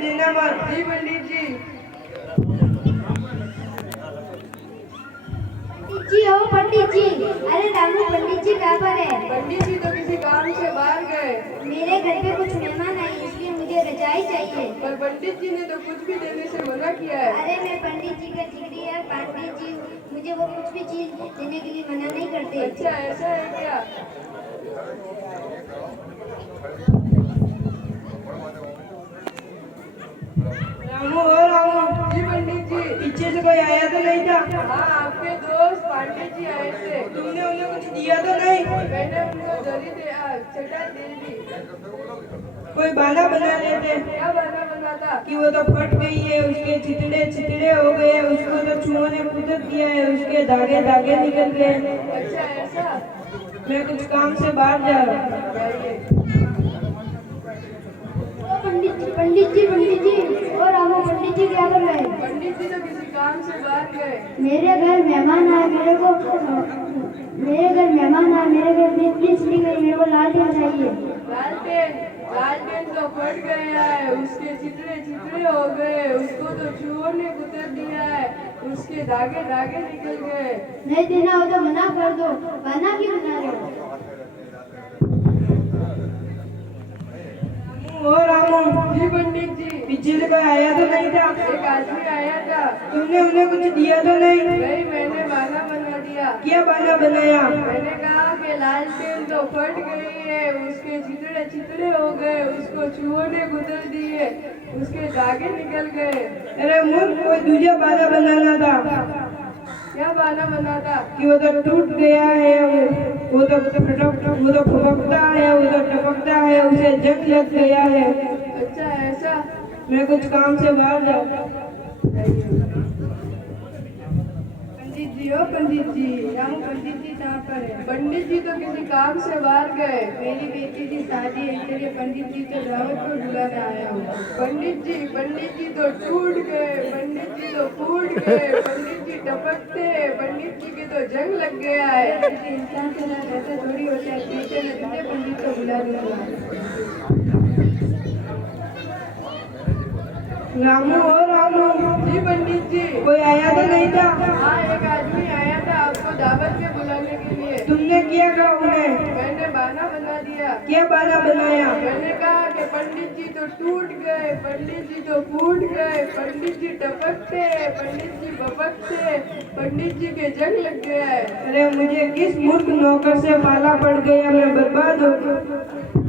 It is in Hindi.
देना मत। जी पंडित जी। पंडित जी हो पंडित जी। अरे रामू पंडित जी कहाँ पर है? पंडित जी तो किसी काम से बाहर गए। मेरे घर पे कुछ मेहमान आए इसलिए मुझे रजाई चाहिए। पर पंडित जी ने तो कुछ भी देने से मना किया है। अरे मैं पंडित जी का जिगरी है, पंडित जी मुझे वो कुछ भी चीज देने के लिए मना नहीं करते। अच्छा ऐसा है क्या? रामू और रामू, जी पंडित जी। पीछे से कोई आया तो नहीं था? हाँ आपके दोस्त पंडित जी आए थे। तुमने उन्हें कुछ दिया तो नहीं? मैंने उनको दरी दे चटाई दे दी। कोई बहाना बना लेते क्या बहाना बना था? कि वो तो फट गई है, उसके चितड़े चितड़े हो गए, उसको तो चूहों ने कुचल दिया है, उसके धागे धागे निकल गए। अच्छा ऐसा। मैं कुछ काम से बाहर जा रहा हूँ। जाइए। पंडित जी और रामू पंडित जी क्या कर रहे हैं? पंडित जी तो किसी काम से बाहर गए। मेरे घर मेहमान आए, मेरे घर में इतनी चली गई, मेरे को लालटेन चाहिए। लालटेन तो फट गया है, उसके चितड़े चितड़े हो गए, उसको तो चूहों ने कुतर दिया है, उसके धागे धागे निकल गए। नहीं देना हो तो मना कर दो, बहाना क्यों बना रहे हो? ओ रामू, जी पंडित जी। पीछे से कोई आया तो नहीं था? एक आदमी आया था। तुमने उन्हें कुछ दिया तो नहीं? नहीं मैंने बहाना बना दिया। क्या बहाना बनाया? मैंने कहा कि लालटेन तो फट गई है, उसके चितड़े चितड़े हो गए, उसको चूहों ने कुतर दिए, उसके धागे निकल गए। अरे मूर्ख, कोई दूसरा बहाना बनाना था क्या बहाना बना था? कि वो तो टूट गया है, वो तो फुफकता है, वो तो टपकता है, उसे जंग लग गया है। अच्छा ऐसा। मैं कुछ काम से बाहर जाऊँ। पंडित जी हो पंडित जी। रामू पंडित जी कहाँ पर है? पंडित जी तो किसी काम से बाहर गए। मेरी बेटी की शादी है इसलिए पंडित जी तो दावत को बुलाने आया हूँ। पंडित जी तो टूट गए, पंडित जी तो फूट गए, पंडित जी टपकते हैं, पंडित जी के तो जंग लग गया है। इंसान के साथ ऐसा थोड़ी होता है, टीचर ने तुझे पंडित को बुला दूंगा। रामू और रामू, जी पंडित जी। कोई आया तो नहीं था? हाँ एक आदमी आया था आपको दावत में बुलाने के लिए। तुमने क्या कहा उन्हें? मैंने बहाना बना दिया। क्या बहाना बनाया? मैंने कहा कि पंडित जी तो टूट गए, पंडित जी तो फूट गए, पंडित जी टपकते, पंडित जी बपकते, पंडित जी के जंग लग गया है। अरे मुझे किस मूर्ख नौकर से पाला पड़ गया, मैं बर्बाद हो गया।